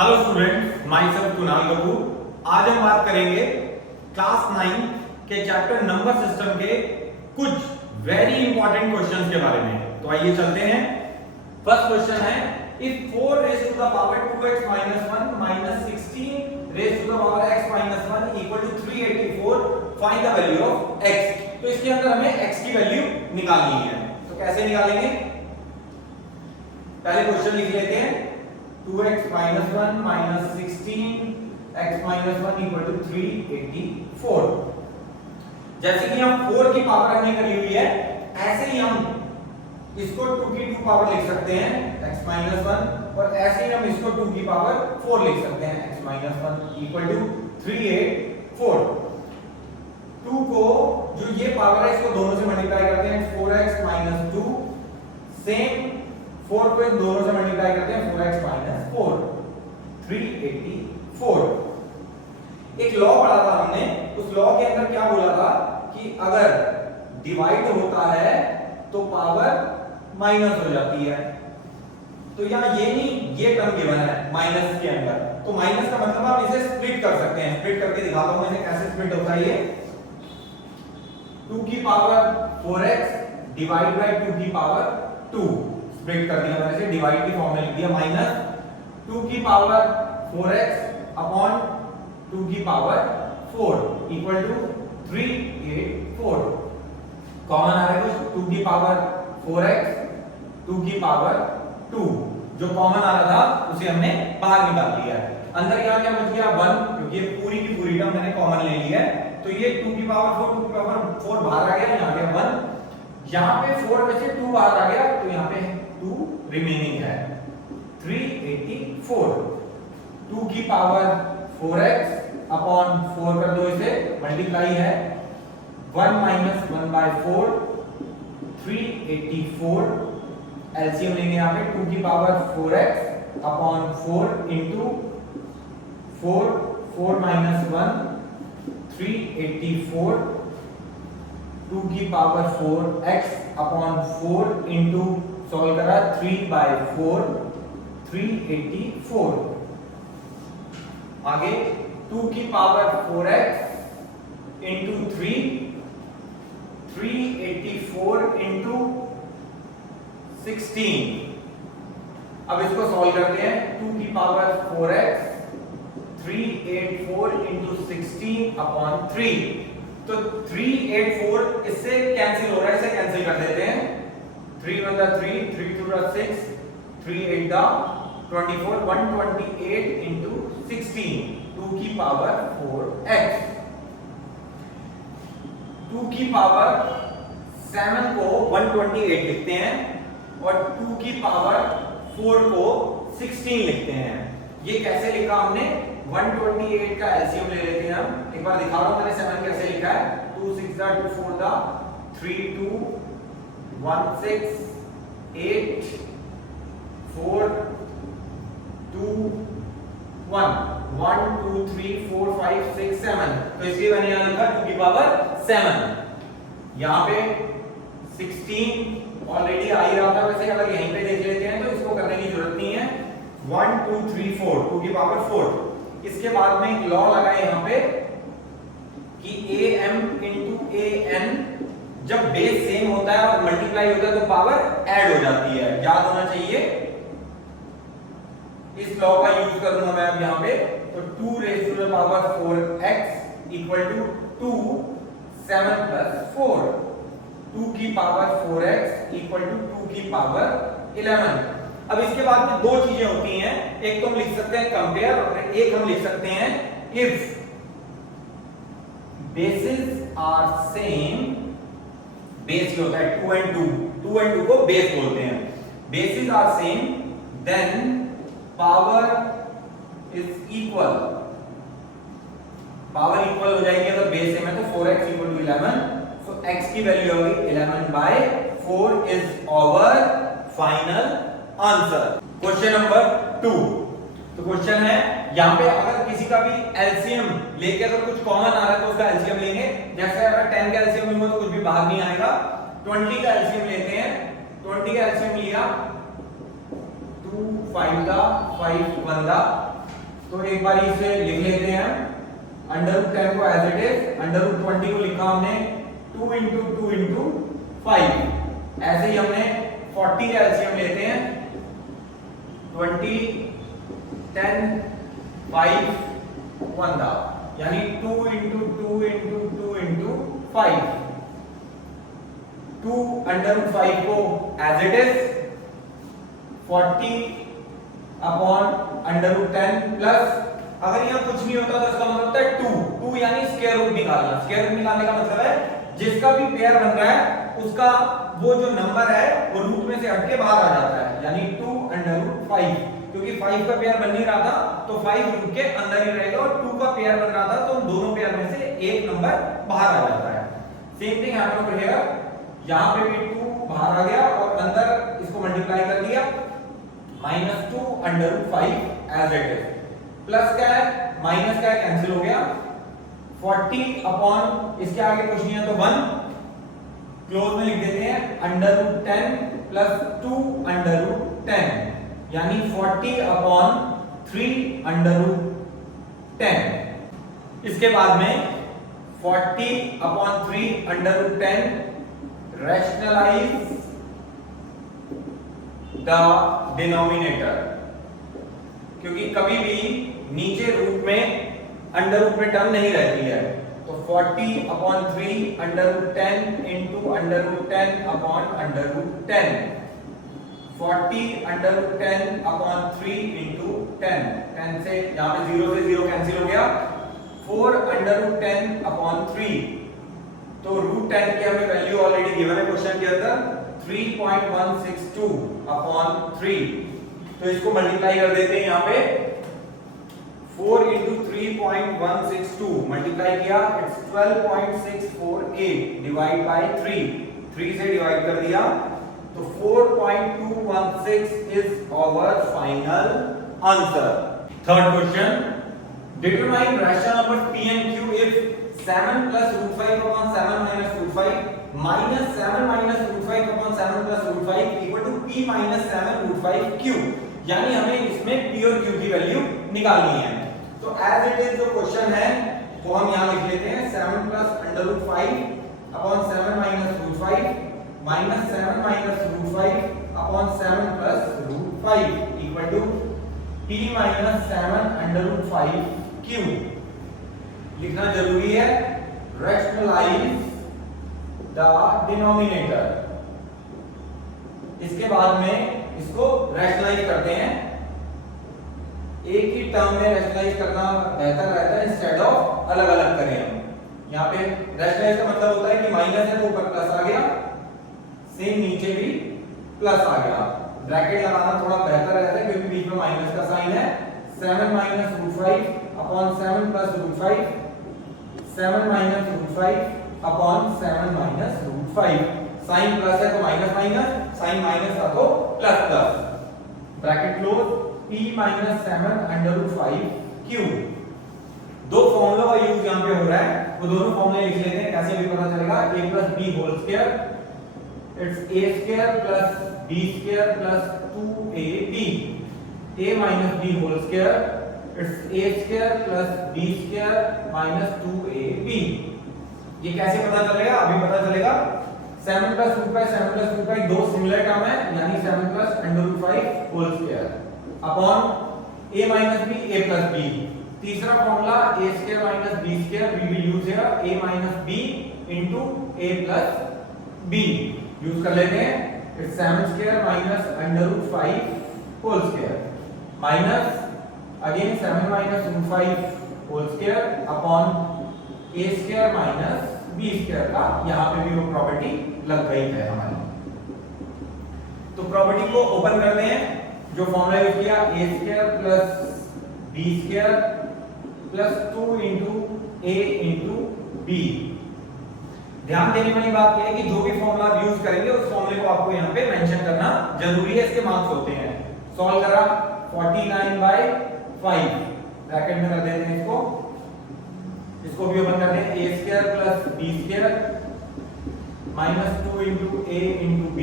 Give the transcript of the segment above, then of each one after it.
Hello student, my self Kunal Kapoor. आज हम बात करेंगे क्लास 9 के चैप्टर नंबर सिस्टम के कुछ वेरी इंपॉर्टेंट क्वेश्चंस के बारे में। तो आइए चलते हैं। फर्स्ट क्वेश्चन है, if 4 raise to the power 2x - 1 minus 16 raise to the power x - 1 equal to 384, find the value of x। तो इसके अंदर हमें x की वैल्यू निकालनी है। तो कैसे निकालेंगे? पहले क्वेश्चन लिख लेते हैं। 2x - 1 minus 16 x - 1 equal to 384। जैसे कि हम 4 की पावर हमने करी हुई है, ऐसे ही हम इसको 2 की 2 पावर लिख सकते हैं x - 1, और ऐसे ही हम इसको 2 की पावर 4 लिख सकते हैं x - 1 इक्वल टू 384। 2 को जो ये पावर है इसको दोनों से मल्टीप्लाई करते हैं 4x - 2, सेम 4 को इन दोनों से मल्टीप्लाई करते हैं 4x - 4, 384। एक लॉ पढ़ा था हमने, उस लॉ के अंदर क्या बोला था कि अगर डिवाइड होता है तो पावर माइनस हो जाती है। तो यहां ये नहीं, ये टर्म गिवन है माइनस के अंदर, तो माइनस का मतलब आप इसे स्प्लिट कर सकते हैं। स्प्लिट करके दिखाता हूं इसे कैसे स्प्लिट होता है। ये 2 की पावर 4x डिवाइड बाय 2 की पावर 2 स्प्लिट कर दिया मैंने, डिवाइड की फॉर्म में लिख दिया, माइनस 2 की पावर 4x अपॉन 2 की पावर 4 इक्वल टू 384। कॉमन आ रहा है कुछ, 2 की पावर 4x 2 की पावर 2, जो कॉमन आ रहा था उसे हमने बाहर निकाल लिया है। अंदर यहां क्या बच गया 1, क्योंकि ये पूरी की पूरी टर्म मैंने कॉमन ले ली है। तो ये 2 की पावर 4 2 की पावर 4 बाहर आ गया, यहां पे 1, यहां पे 4 में से 2 बाहर आ गया, तो यहां पे 2 रिमेनिंग है 384। 2 की पावर 4x अपॉन 4 कर दो, इसे मल्टीप्लाई है 1 - 1/4 384। एलसीएम लेंगे यहां पे 2 की पावर 4x अपॉन 4 इंटू 4 4 - 1 384, 2 की power 4x upon 4 into solve करा 3/4 384। आगे 2 की पावर 4x इंटू 384 इंटू 16। अब इसको सॉल्व करते हैं। 2 की पावर 4x 384 इंटू 16 अपॉन 3। तो 384 इससे कैंसिल हो रहा है, इसे कैंसिल कर देते हैं। 3 1 3 3 2 6 3 8 24 128 इंटू 16 2 की पावर 4x। 2 की पावर 7 को 128 लिखते हैं और 2 की पावर 4 को 16 लिखते हैं। ये कैसे लिखा हमने? 128 का एलसीएम ले लेते हैं हम। एक बार दिखा रहा हूं मैंने 7 कैसे लिखा है। 2 6 2 4 3 2 1 6 8 4 2 1 1 2 3 4 5 6 7। तो इसलिए मैंने यहां लिखा 2 की पावर 7। यहां पे 16 ऑलरेडी आ ही रहा था, वैसे अगर यहीं पे देख लेते हैं तो इसको करने की जरूरत नहीं है। 1 2 3 4 2 की पावर 4। इसके बाद में एक लॉ लगा है यहां पे कि am into an जब बेस सेम होता है और मल्टीप्लाई होता है तो पावर ऐड हो जाती है, याद होना चाहिए। इस लॉ का यूज करूंगा मैं अब यहां पे। तो 2 raise to the power 4x equal to 2 7 + 4। 2 की पावर 4x इक्वल टू 2 की पावर 11। अब इसके बाद में दो चीजें होती हैं, एक तो हम लिख सकते हैं कंपेयर और एक हम लिख सकते हैं if bases are same. Base क्या होता है? 2 and 2, 2 and 2 को बेस बोलते हैं। Bases are same then power is equal. Power equal हो जाएगी अगर बेस सेम है तो 4x equal to 11। So x की वैल्यू होगी 11/4 is our final answer. Question number 2। तो क्वेश्चन है यहां पे अगर किसी का भी एलसीएम लेके अगर कुछ कॉमन आ रहा है तो उसका एलसीएम लेंगे। जैसे अगर 10 का एलसीएम लूंगा तो कुछ भी बाहर नहीं आएगा। 20 का एलसीएम लेते हैं। 20 का एलसीएम लिया 2 2 5 दा 5 1 दा। तो एक बार इसे लिख लेते हैं, अंडर रूट 10 को as it is, under root 20 को लिखा हमने 2 इंटू 2 इंटू 5। ऐसे ही हमने 40 का एलसीएम लेते हैं, 20 10 5 1 दा, यानी 2 into 2 into 2 into 5। 2 under root 5 को as it is 40 upon under root 10 plus, अगर यहाँ कुछ नहीं होता तो इसका मतलब होता है 2 यानी स्क्वायर रूट निकालना। स्क्वायर रूट निकालने का मतलब है जिसका भी पेयर बन रहा है उसका वो जो नंबर है वो रूट में से हट के बाहर आ जाता है, यानी 2 अंडर रूट 5। क्योंकि 5 का पेयर बन नहीं रहा था तो 5 रूट के अंदर ही रहेगा, और 2 का पेयर बन रहा था तो दोनों पेयर में से एक नंबर बाहर आ जाता है। Same thing happen over here, यहां पे भी 2 बाहर आ गया और अंदर इसको मल्टीप्लाई कर दिया, -2 under root 5 as it is, plus क्या है माइनस क्या है कैंसिल हो गया, 40 अपॉन इसके आगे कुछ नहीं है तो 1, क्लोज में लिख देते हैं under root 10 plus 2 under root 10, यानी 40 अपॉन 3 अंडर रूट 10। इसके बाद में 40 upon 3 under root 10 rationalise the denominator, क्योंकि कभी भी नीचे रूट में अंडर रूट में टर्म नहीं रहती है। तो 40 upon 3 under root 10 into under root 10 upon under root 10, 40 under root 10 upon 3 into 10, 10 से यहाँ पे 0 से 0 कैंसिल हो गया, 4 अंडर रूट 10 अपॉन 3। तो रूट 10 की हमें वैल्यू ऑलरेडी गिवन है क्वेश्चन के अंदर, 3.162 अपॉन 3। तो इसको मल्टीप्लाई कर देते हैं यहाँ पे, 4 इंटू 3.162 मल्टीप्लाई किया, इट्स 12.648 डिवाइड बाय 3 से डिवाइड कर दिया, तो 4.216 is our final answer. Third question, determine rational number p and q if 7 plus root 5 upon 7 minus root 5 minus 7 minus root 5 upon 7 plus root 5 equal to p minus 7 root 5 q। यानी हमें इसमें p और q की value निकालनी है। तो as it is जो question है वो हम यहां लिख लेते हैं, 7 plus under root 5 upon 7 minus root 5 minus 7 minus root 5 upon 7 plus root 5 equal to p minus 7 under root 5 q। लिखना जरूरी है, रैशनलाइज द डिनोमिनेटर। इसके बाद में इसको रैशनलाइज करते हैं, एक ही टर्म में रैशनलाइज करना बेहतर रहता है इंस्टेड ऑफ अलग अलग करें हम। यहाँ पे रैशनलाइज का मतलब होता है कि माइनस है तो ऊपर प्लस आ गया, सेम नीचे भी प्लस आ गया। ब्रैकेट लगाना थोड़ा बेहतर रहता है क्योंकि बीच में माइनस का साइन है। 7 minus root 5 upon 7 plus root 5, 7 minus root 5 upon 7 minus root 5, sign plus है तो माइनस माइनस, साइन माइनस था तो plus plus, bracket close, p minus 7 under root 5 q। दो फॉर्मूला का यूज यहां पे हो रहा है, वो दोनों फॉर्मूले लिख लेते हैं, कैसे भी पता चलेगा। a plus b whole square, it's a square plus b square plus 2ab, a minus b whole square, it's a square plus b square minus 2ab। ये कैसे पता चलेगा, अभी पता चलेगा। 7 plus root 5 7 plus root 5 दो सिमिलर टर्म है, यानी 7 plus under root 5 whole square upon a minus b a plus b। तीसरा formula a square minus b square, we will use here a minus b into a plus b use कर लेते हैं। it's 7 square minus under root 5 whole square minus again 7 minus root 5 whole square upon a square minus b square का यहाँ पे भी वो property लग गई है हमारी। तो प्रॉपर्टी को ओपन करते हैं, जो फॉर्मूला यूज किया a square plus b square plus 2 into a into b। ध्यान देने वाली बात यह है कि जो भी फॉर्मूला आप यूज करेंगे उस फॉर्मूले को आपको यहाँ पे मेंशन करना जरूरी है, इसके मार्क्स होते हैं। सॉल्व करा 49/5, ब्रैकेट में कर देते हैं इसको भी ओपन करते हैं, a square plus b square minus 2 into a into b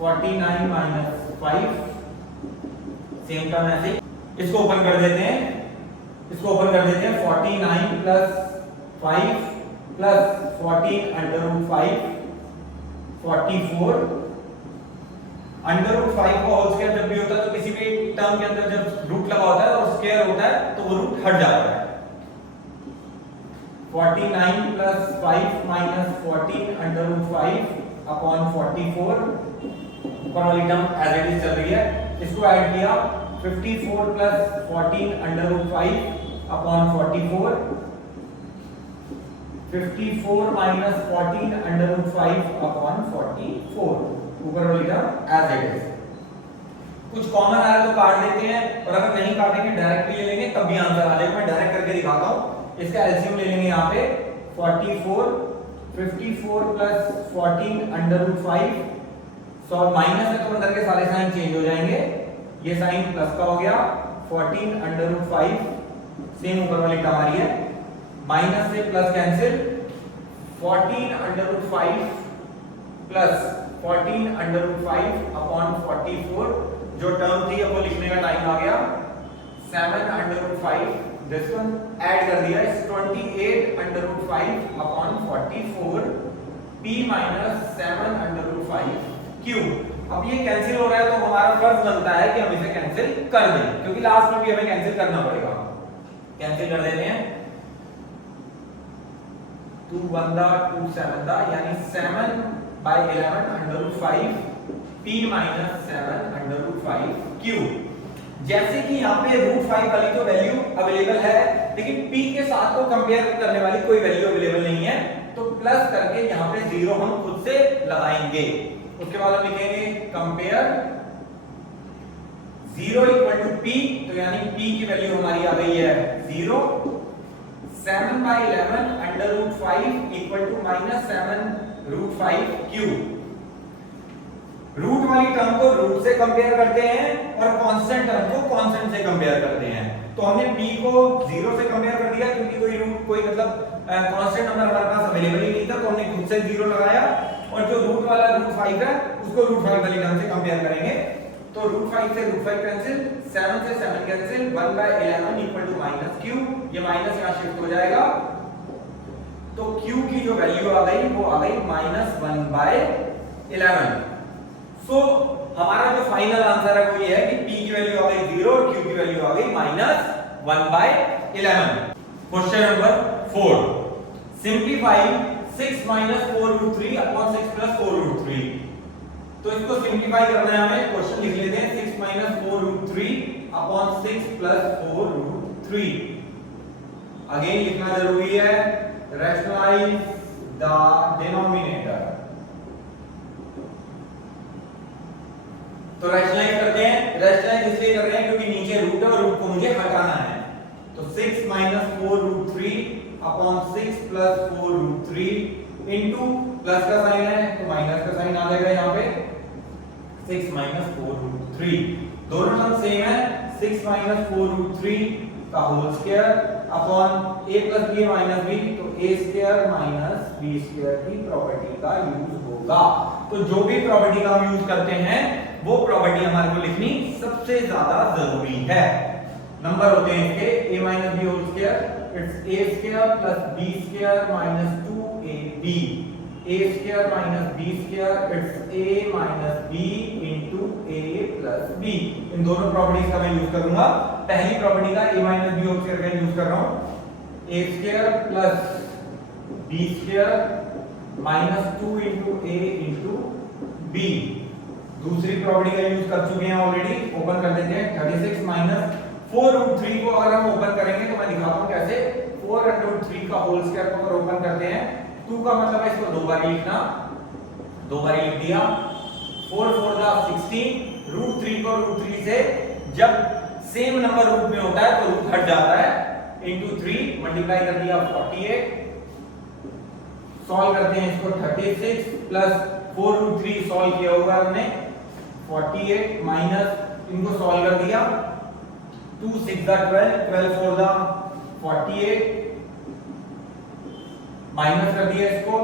49 minus 5, same term ऐसे इसको ओपन कर देते हैं, 49 plus 5 plus 14 under root 5 44 under root 5 का होल स्क्वायर जब भी होता है तो किसी भी टर्म के अंदर जब रूट लगा होता है और स्क्वायर होता है तो वो रूट हट जाता है। 49 plus 5 minus 14 under root 5 upon 44, ऊपर वाली टर्म एज इट इज चल रही है, इसको ऐड किया 54 plus 14 under root 5 upon 44, 54 minus 14 under root 5 upon 44, ऊपर वाली टर्म एज इट इज। कुछ कॉमन आ रहा है तो काट देते हैं, और अगर नहीं काटेंगे डायरेक्ट भी ले लेंगे तब भी आंसर आ जाएगा। मैं डायरेक्ट करके दिखाता हूं। इसका एलसीएम ले लेंगे यहाँ पे 44, 54 plus 14 under root 5, so minus है तो अंदर के सारे साइन चेंज हो जाएंगे, ये साइन प्लस का हो गया, 14 अंडर रूट 5, सेम ऊपर वाली टर्म आ रही है, माइनस से plus cancel, 14 under root 5 plus 14 under root 5 upon 44, जो टर्म थी अब वो लिखने का टाइम आ गया, 7 under root 5, this one add कर दिया, इस 28 under root 5 upon 44 p minus 7 under root 5 q। अब ये कैंसिल हो रहा है तो हमारा फर्ज बनता है कि हम इसे कैंसिल कर दें, क्योंकि लास्ट में भी हमें कैंसिल करना पड़ेगा। कैंसिल कर देते हैं, 2 1 2 7 यानी 7 by 11 under root 5 p minus 7 under root 5 q। जैसे कि यहाँ पे रूट 5 वाली तो वैल्यू अवेलेबल है, लेकिन p के साथ को कंपेयर करने वाली कोई वैल्यू अवेलेबल नहीं है, तो प्लस करके यहाँ पे 0 हम खुद से लगाएंगे। उसके बाद हम लिखेंगे कंपेयर 0 इक्वल टू p, तो यानी p की वैल्यू हमारी आ गई है 0, 7 by 11 under root 5 equal to minus 7 root 5 q। Root वाली टर्म को रूट से कंपेयर करते हैं और कांस्टेंट टर्म को कांस्टेंट से कंपेयर करते हैं। तो हमने p को 0 से कंपेयर कर दिया, क्योंकि कोई मतलब कांस्टेंट नंबर हमारे पास अवेलेबल ही नहीं था, तो हमने खुद से 0 लगाया, और जो रूट वाला रूट 5 है उसको रूट 5 वाली टर्म से कंपेयर करेंगे। तो रूट 5 से रूट 5 कैंसिल, 7 से 7 cancel, 1 by 11 equal to minus q, ये माइनस यहां शिफ्ट हो जाएगा, तो q की जो वैल्यू आ गई वो आ गई माइनस 1 by 11। सो हमारा जो फाइनल आंसर है वो ये है कि p की वैल्यू आ गई 0 और q की वैल्यू आ गई minus 1 by 11। Question number 4, simplify 6 minus 4 root 3 upon 6 plus 4 root 3। तो इसको सिंप्लीफाई करना है हमें, क्वेश्चन लिख लेते हैं 6 minus 4 root 3 upon 6 plus 4 root 3। Again लिखना जरूरी है, रैशनलाइज द डिनोमिनेटर। तो रैशनलाइज करते हैं, रैशनलाइज इसलिए कर रहे हैं क्योंकि नीचे रूट है और रूट को मुझे हटाना है। तो 6 minus 4 root 3 upon 6 plus 4 root 3 into plus का साइन है तो माइनस का साइन आ जाएगा यहाँ पे, 6 माइनस 4 रूट 3, दोनों टर्म सेम है, 6 माइनस 4 रूट 3 का whole square upon a plus b minus b, तो a square minus b square की प्रॉपर्टी का यूज होगा। तो जो भी प्रॉपर्टी का हम यूज करते हैं वो प्रॉपर्टी हमारे को लिखनी सबसे ज्यादा जरूरी है। नंबर होते हैं इसके a minus b whole square, it's a square plus b square minus 2ab, a square minus b square, it's a minus b into a plus b। इन दोनों प्रॉपर्टीज का मैं यूज करूंगा। पहली प्रॉपर्टी का a minus b whole square का use कर रहा हूं, a square plus b square minus 2 into a into b। दूसरी प्रॉपर्टी का यूज कर चुके हैं ऑलरेडी, ओपन कर देते हैं, 36 माइनस 4 रूट 3 को अगर हम ओपन करेंगे तो मैं दिखाता हूं कैसे। 4 रूट 3 का होल स्क्वायर को अगर ओपन करते हैं, 2 का मतलब है इसको दो बार लिखना, दो बार लिख दिया, 4 4 दा 16, रूट 3 को रूट 3 से जब सेम नंबर रूट में होता है तो रूट हट जाता है, इनटू 3 मल्टीप्लाई कर दिया 48, सॉल्व करते हैं इसको 36 प्लस 4 रूट 3 सॉल्व किया हुआ हमने 48 माइनस इनको सॉल्व कर दिया, 2 6 दा 12, 12 4 दा 48, माइनस कर दिया इसको,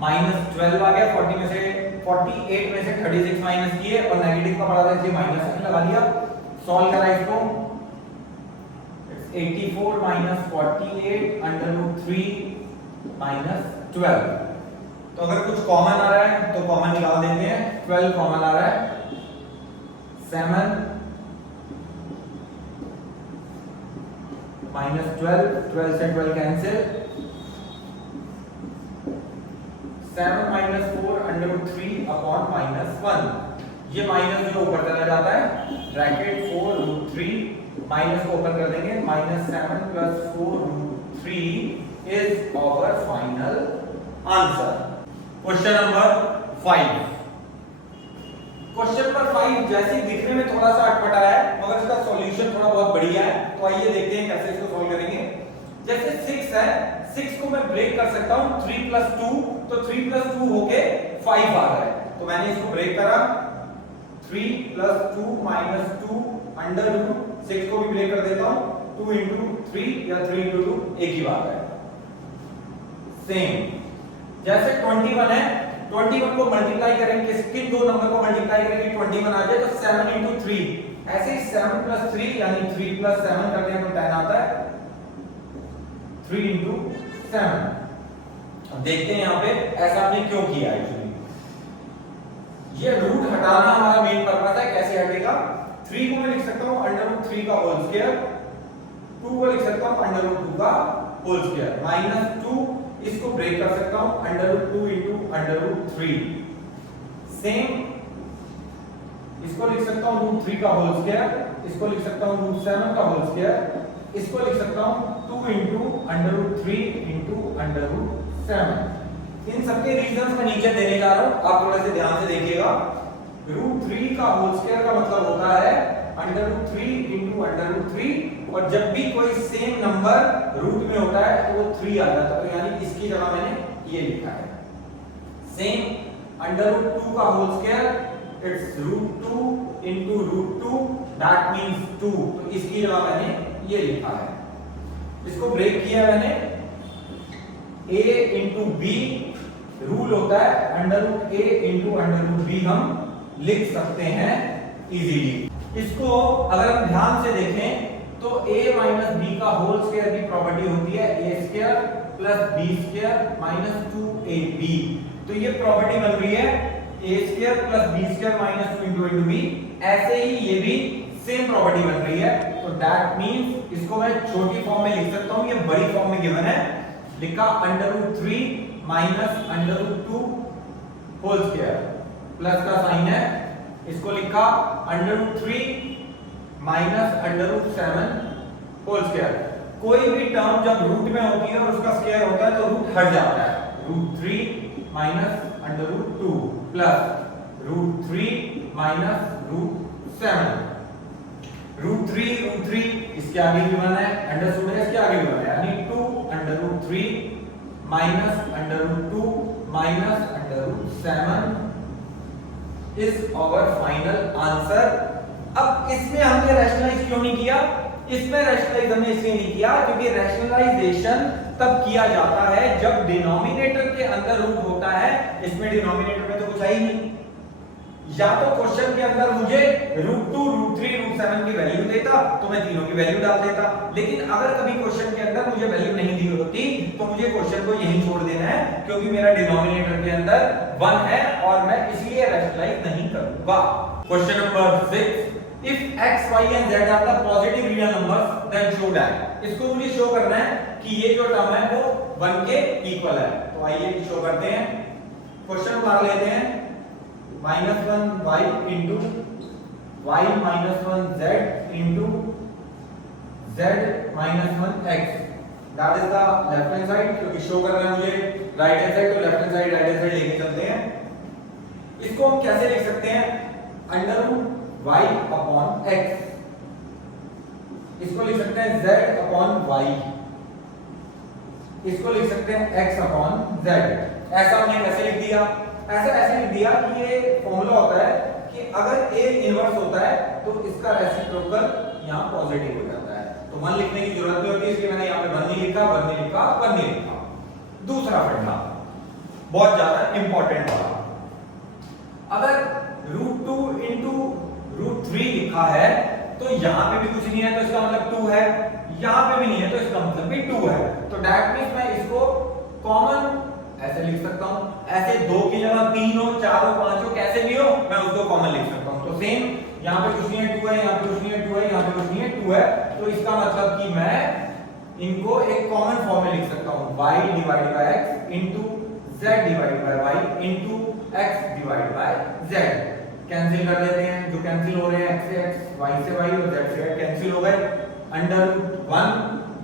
माइनस 12 आ गया, 40 में से 48 में से 36 माइनस किए और नेगेटिव का पड़ा था इसलिए माइनस साइन लगा दिया। सॉल्व करा इसको, 84 माइनस 48 अंडर रूट 3 माइनस 12। तो अगर कुछ कॉमन आ रहा है तो कॉमन निकाल देते हैं। 12 कॉमन आ रहा है, 7 माइनस 12 से 12 cancel, 7 minus 4 under root 3 upon minus 1। ये माइनस जो ऊपर चला जाता है, ब्रैकेट 4 रूट 3 माइनस को ओपन कर देंगे, minus 7 plus 4 root 3 is our final answer. Question number 5। Question number 5 जैसे दिखने में थोड़ा सा अटपटा है मगर इसका सॉल्यूशन थोड़ा बहुत बढ़िया है। तो आइए देखते हैं कैसे इसको सॉल्व करेंगे। जैसे 6 है, 6 को मैं ब्रेक कर सकता हूं 3 प्लस 2, तो 3 प्लस 2 होके 5 आ रहा है। तो मैंने इसको ब्रेक करा, 3 प्लस 2 माइनस 2 अंडर रूट 6 को भी ब्रेक कर देता हूं, 2 इंटू 3 या 3 इंटू 2 एक ही बात है। सेम जैसे 21 है, 21 को मल्टीप्लाई करेंगे, किन दो नंबर को मल्टीप्लाई करेंगे 21 आ जाए तो 7 इंटू 3। ऐसे ही 7 प्लस 3 यानी 3 प्लस 7 करते हैं तो 10 आता है, 3 इंटू 7। अब देखते हैं यहाँ पे ऐसा आपने क्यों किया एक्चुअली। ये रूट हटाना हमारा मेन पर्पस है। कैसे हटेगा, 3 को मैं लिख सकता हूँ अंडर रूट 3 का होल स्क्वायर, 2 को लिख सकता हूँ अंडर रूट 2 का होल स्क्वायर, माइनस 2 इसको ब्रेक कर सकता हूं under root 2 into under root 3। Same इसको लिख सकता हूं रूट 3 का होल स्क्वायर, इसको लिख सकता हूं रूट 7 का होल स्क्वायर, इसको लिख सकता हूं 2 into under root 3 into under root 7। इन सबके रीजंस मैं नीचे देने जा रहा हूं, आप थोड़ा से ध्यान से देखिएगा। रूट 3 का होल स्क्वायर का मतलब होता है under root 3 into under root 3, और जब भी कोई सेम नंबर रूट में होता है तो वो 3 आ जाता है, तो यानी इसकी जगह मैंने ये लिखा है। सेम अंडर रूट 2 का whole square it's root 2 into root 2 that means 2, तो इसकी जगह मैंने ये लिखा है। इसको ब्रेक किया मैंने, a इंटू बी रूल होता है under root a into under root b हम लिख सकते हैं इजीली। इसको अगर हम ध्यान से देखें तो a माइनस बी का होल स्क्वायर की प्रॉपर्टी होती है a square plus b square minus 2ab। तो ये प्रॉपर्टी बन रही है a square plus b square minus 2 into b। ऐसे ही ये भी सेम प्रॉपर्टी बन रही है, तो दैट मींस इसको मैं छोटी फॉर्म में लिख सकता हूं, ये बड़ी फॉर्म में गिवन है। लिखा under root 3 minus under root 2 whole square, plus का साइन है, इसको लिखा under root 3 minus under root 7 whole square. कोई भी टर्म जब रूट में होती है और उसका स्क्वायर होता है तो रूट हट जाता है। Root 3 minus under root 2 plus root 3 minus root 7। Root 3 इसके आगे भी बना है, अंडर रूट है इसके आगे भी बना है, यानी 2 under root 3 minus under root 2 minus under root 7 is our final answer. अब इसमें हमने रैशनलाइज क्यों नहीं किया? इसमें रैशनलाइज हमने इसलिए नहीं किया क्योंकि रैशनलाइजेशन तब किया जाता है जब डिनोमिनेटर के अंदर रूट होता है। इसमें डिनोमिनेटर में तो कुछ है ही नहीं। या तो क्वेश्चन के अंदर मुझे रूट 2 रूट 3 रूट 7 की वैल्यू देता तो मैं तीनों की वैल्यू डाल देता, लेकिन अगर कभी क्वेश्चन के अंदर मुझे वैल्यू नहीं दी होती तो मुझे क्वेश्चन को यहीं छोड़ देना है, क्योंकि मेरा डिनोमिनेटर के अंदर 1 है और मैं इसलिए रैशनलाइज नहीं करूंगा। Question number 6, if x, y and z are the positive real numbers then show that। इसको मुझे शो करना है कि ये जो टर्म है वो 1 के इक्वल है। तो आइए शो करते हैं। क्वेश्चन उतार लेते हैं, -1y into y -1z into z -1x, that is the left hand side, क्योंकि शो कर रहा है मुझे राइट हैंड साइड, तो लेफ्ट हैंड साइड लेके चलते हैं। इसको हम कैसे लिख सकते हैं? Under root y upon x, इसको लिख सकते हैं z अपॉन y, इसको लिख सकते हैं x अपॉन z। ऐसा हमने कैसे लिख दिया? ऐसे लिख दिया कि ये फॉर्मूला होता है कि अगर a इनवर्स होता है तो इसका रेसिप्रोकल यहाँ पॉजिटिव हो जाता है। तो 1 लिखने की जरूरत नहीं होती, इसलिए मैंने यहाँ पे 1 नहीं लिखा, 1 नहीं लिखा, 1 नहीं लिखा। दूसरा फंडा बहुत ज्यादा इंपॉर्टेंट वाला, अगर √2 इंटू √3 लिखा है तो यहाँ पे भी कुछ नहीं है तो इसका मतलब 2 है, यहाँ पे भी नहीं है तो इसका मतलब भी 2 है। तो दैट मींस मैं इसको कॉमन ऐसे लिख सकता हूँ, ऐसे 2 की जगह 3 हो, 4 हो, 5 हो, कैसे भी हो मैं उसको कॉमन लिख सकता हूँ। तो सेम यहाँ पे कुछ नहीं है 2 है, यहाँ पे कुछ नहीं है 2 है, यहाँ पे कुछ नहीं है 2 है, तो इसका मतलब कि मैं इनको एक कॉमन फॉर्म में लिख सकता हूँ y divide by x into z divide by y into x divide by z। Cancel कर देते हैं, जो कैंसिल हो रहे हैं x से x, y से y और z से z कैंसिल हो गए। Under 1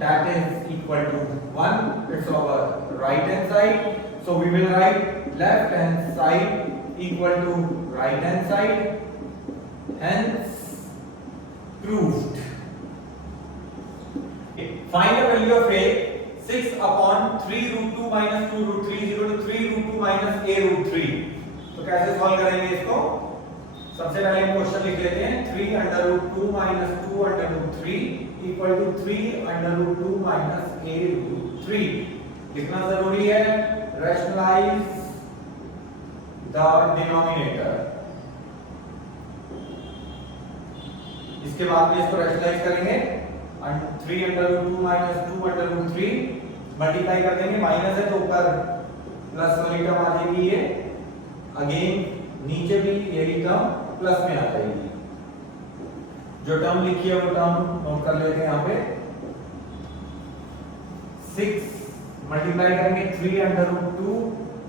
that is equal to 1, it's our right hand side, so we will write left hand side equal to right hand side, hence proved. Find the value of a 6 upon 3 √2 minus 2 √3 equal to 3 √2 minus a √3। तो कैसे solve करेंगे इसको? सबसे पहले हम question लिख लेते हैं 3 under root 2 minus 2 under root 3 equal to 3 under root 2 minus a root 3। लिखना जरूरी है। Rationalize the denominator। इसके बाद में इसको रैशनलाइज करेंगे 3 under root 2 minus 2 under root 3 multiply कर देंगे, माइनस है तो ऊपर प्लस वाली टर्म आ जाएगी ये, अगेन नीचे भी यही टर्म प्लस में आ जाएगी। जो टर्म लिखी है वो टर्म नोट कर लेते हैं यहाँ पे। 6 मल्टीप्लाई करेंगे 3 under root 2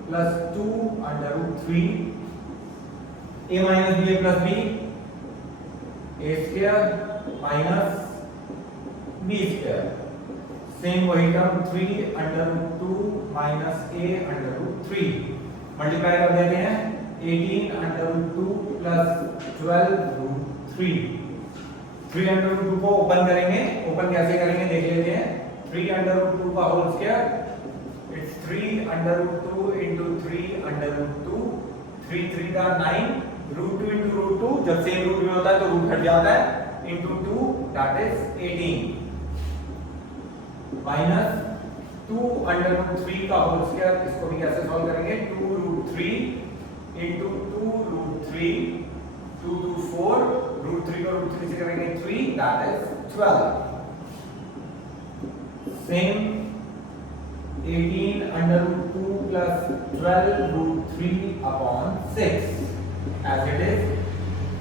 plus 2 under root 3 a minus b plus b a square minus b square. Same वही term 3 under root 2 minus a under root 3 multiply कर देते हैं 18 under root 2 plus 12 root 3। 3 under root 2 को open करेंगे, open कैसे करेंगे देख लेते हैं। 3 under root 2 का whole square it's 3 under root 2 into 3 under root 2, 3 3 का 9 √2 into √2 जब सेम रूट में होता है तो रूट हट जाता है into 2 that is 18 minus 2 under root 3 का होल स्क्वायर, इसको भी कैसे सॉल्व करेंगे 2 √3 into 2 √3 2 2 4 √3 को √3 से करेंगे 3 that is 12। Same 18 under root 2 plus 12 √3 upon 6 as it is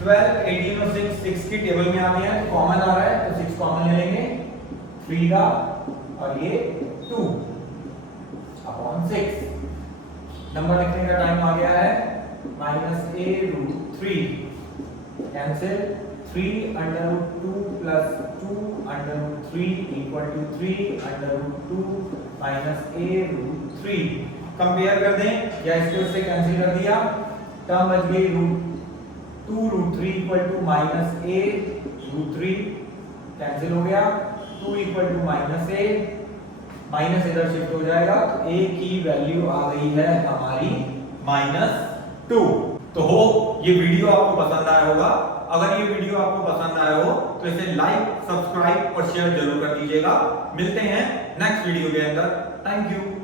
12 18 और 6 की टेबल में आ गया है तो कॉमन आ रहा है तो 6 कॉमन ले लेंगे 3 का और ये 2 upon 6। नंबर लिखने का टाइम आ गया है minus a √3 cancel 3 under root 2 plus 2 under root 3 equal to 3 under root 2 minus a √3। Compare कर दें या इसके उससे कैंसिल कर दिया, टर्म बच गई √2 √3 equal to minus a √3 cancel हो गया, 2 equal to minus a, minus इधर शिफ्ट हो जाएगा तो a की वैल्यू आ गई है हमारी -2। तो हो ये वीडियो आपको पसंद आया होगा। अगर ये वीडियो आपको पसंद आया हो तो इसे लाइक, सब्सक्राइब और शेयर जरूर कर दीजिएगा। मिलते हैं नेक्स्ट वीडियो के अंदर। Thank you.